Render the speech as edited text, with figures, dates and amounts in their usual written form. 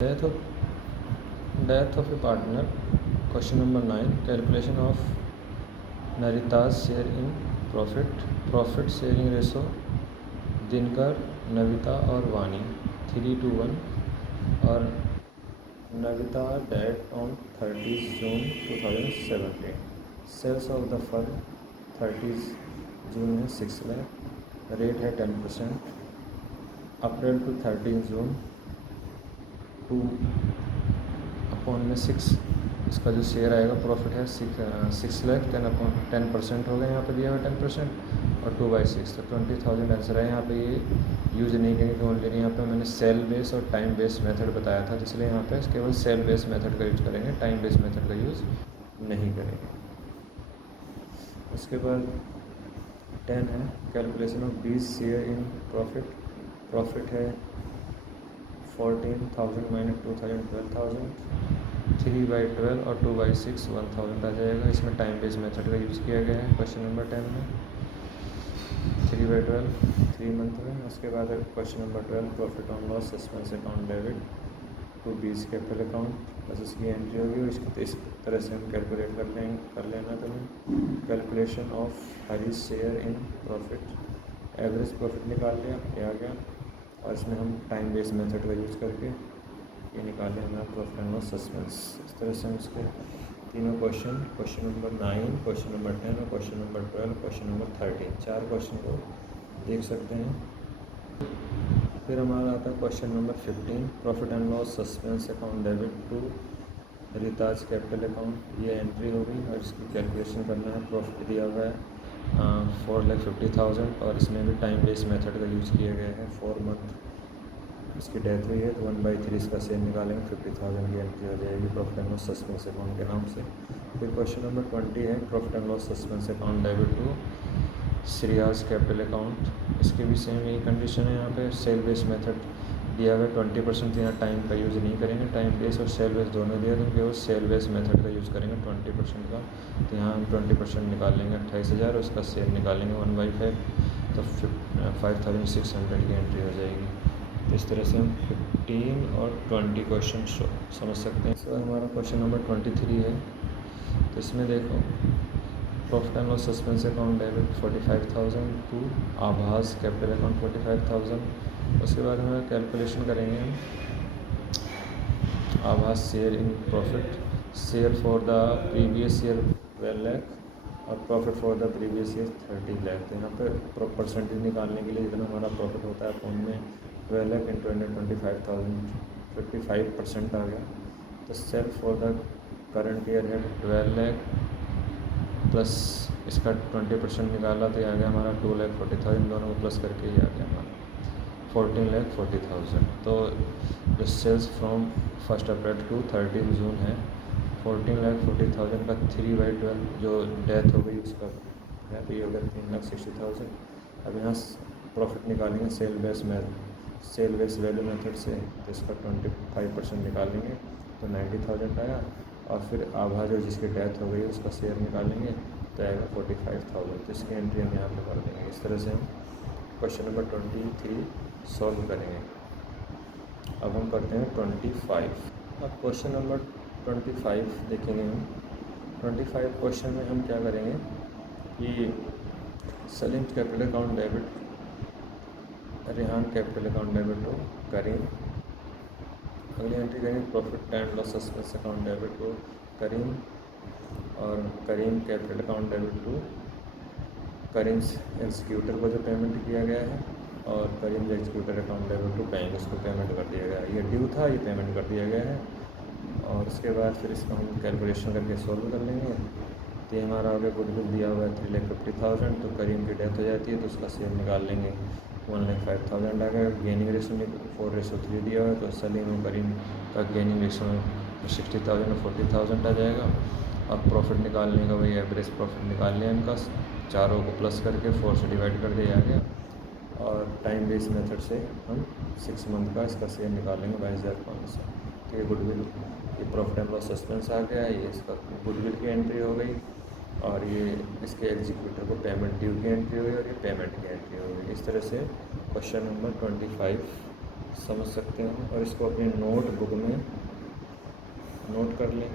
Death of a partner. Question number 9. Calculation of Narita's share in profit. Profit sharing ratio. Dinkar, Navita और वानी 3:1 और Navita died on 30 June 2017. Sales of the firm 30 June है 6 lakh. Rate है 10%. अप्रैल to 13 जून 2/6 इसका जो share आएगा profit है 6 लाख. 10% हो गया यहाँ पे दिया हुआ 10% और 2/6 तो 20,000 आंसर है. यहाँ पे ये यूज़ नहीं करेंगे ओनली. यहाँ पे मैंने सेल बेस और टाइम बेस मेथड बताया था, इसलिए यहाँ पे केवल सेल बेस मेथड का यूज़ करेंगे, टाइम बेस मेथड का यूज़ नहीं करेंगे. उसके बाद 10 है कैलकुलेशन ऑफ बीस शेयर इन प्रॉफिट. प्रॉफिट है 14,000 माइनस 2,000 12,000. 3/12 और 2/6 1,000 आ जाएगा. इसमें टाइम बेस मेथड का यूज़ किया गया है क्वेश्चन नंबर 10 में. 3/12 3 मंथ में. उसके बाद question number 12 profit on loss suspense account debit to बीस कैपिटल अकाउंट बस इसकी एंट्री होगी और इसकी इस तरह से हम कैलकुलेट कर लेना. तो calculation of Hari share in profit. Average profit निकाल लिया, ये आ गया. और इसमें हम टाइम बेस मेथड का यूज़ करके ये निकाले हमारा प्रॉफिट एंड लॉस सस्पेंस. इस तरह से हम इसके तीनों क्वेश्चन नंबर 9, क्वेश्चन नंबर 10 और question number 12, question number 13 4 question को देख सकते हैं. फिर हमारा आता है question number 15 profit and loss suspense account debit to Ritaj capital account. ये एंट्री हो गई और इसकी कैलकुलेशन करना है. प्रॉफिट दिया हुआ है 4,50,000 और इसमें भी टाइम बेस मेथड का यूज़ किया गया है. 4 मंथ इसकी डेथ हुई है तो 1/3 इसका शेयर निकालेंगे. 50,000 की एंट्री हो जाएगी profit and loss suspense account के नाम से. फिर क्वेश्चन नंबर 20 है profit and loss suspense account debit to Shreyas capital account. इसके भी सेम यही कंडीशन है. यहाँ पे सेल बेस मेथड दिया हुआ है. 20% यहाँ टाइम का यूज़ नहीं करेंगे. टाइम बेस और सेल बेस दोनों दिया तो केवल सेल बेस मेथड का यूज़ करेंगे 20% का. तो यहाँ हम 20% निकाल लेंगे 28,000 और उसका शेयर निकालेंगे 1/5 तो 5,600 की एंट्री हो जाएगी. तो इस तरह से हम 15 और 20 क्वेश्चन समझ सकते हैं. तो हमारा क्वेश्चन नंबर 23 है. तो इसमें देखो profit and loss suspense account debit 45,000 to Abhas capital account 45,000. उसके बाद हमें कैलकुलेशन करेंगे Abhas share in profit. Share for the previous year 12 lakh और profit for the previous year 30 lakh. तो यहाँ पे परसेंटेज निकालने के लिए जितना हमारा प्रॉफिट होता है फोन में 12 लाख इंटू 125,000 55% आ गया. तो sale for the current year है 12 लाख प्लस इसका 20% निकाला तो ये आ गया हमारा 2,40,000. दोनों को प्लस करके ये आ गया हमारा 14,40,000. तो जो सेल्स फ्रॉम 1 अप्रैल टू 13 जून है 14,40,000 का 3/12 जो डेथ हो गई उसका है तो ये हो गया 3,60,000. अब यहाँ प्रॉफिट निकालेंगे सेल बेस वैल्यू मेथड से. तो इसका 25% निकालेंगे तो 90,000 आया. और फिर आभा जो जिसकी डेथ हो गई उसका शेयर निकालेंगे तो आएगा 45,000. तो इसकी एंट्री हम यहाँ पे कर देंगे. इस तरह से हम क्वेश्चन नंबर 23 सॉल्व करेंगे. अब हम करते हैं 25. अब क्वेश्चन नंबर 25 देखेंगे हम. 25 क्वेश्चन में हम क्या करेंगे कि Salim capital account debit Rehan capital account debit to Karim. अगली एंट्री करेंगे profit and loss suspense account debit to Karim और Karim capital account debit to Karim executor को जो पेमेंट किया गया है और Karim executor account debit to bank उसको पेमेंट कर दिया गया है. ये ड्यू था, ये पेमेंट कर दिया गया है. और उसके बाद फिर इसका हम कैलकुलेशन करके सॉल्व कर लेंगे. तो ये हमारा आगे गुडविल दिया हुआ है 3,50,000. तो करीम की डेथ हो जाती है तो उसका शेयर निकाल लेंगे 1,05,000 आ गया. गेनिंग रेशो 4:3 दिया हुआ है तो सलीम और करीम का गेनिंग रेशो 60,000 और 40,000 आ जाएगा. अब प्रॉफिट निकालने का वही एवरेज प्रॉफिट निकाल लिया इनका. चारों को प्लस करके 4 से डिवाइड कर दिया गया. और टाइम बेस मेथड से हम 6 मंथ का इसका शेयर निकालेंगे 22,500. तो ये गुडविल ये प्रॉफिट एंड लॉस सस्पेंस आ गया. ये इसका गुडविल की एंट्री हो गई और ये इसके एग्जीक्यूटर को पेमेंट ड्यू की एंट्री हुई और ये पेमेंट की एंट्री हो गई. इस तरह से क्वेश्चन नंबर 25 समझ सकते हो और इसको अपनी नोटबुक में नोट कर लें।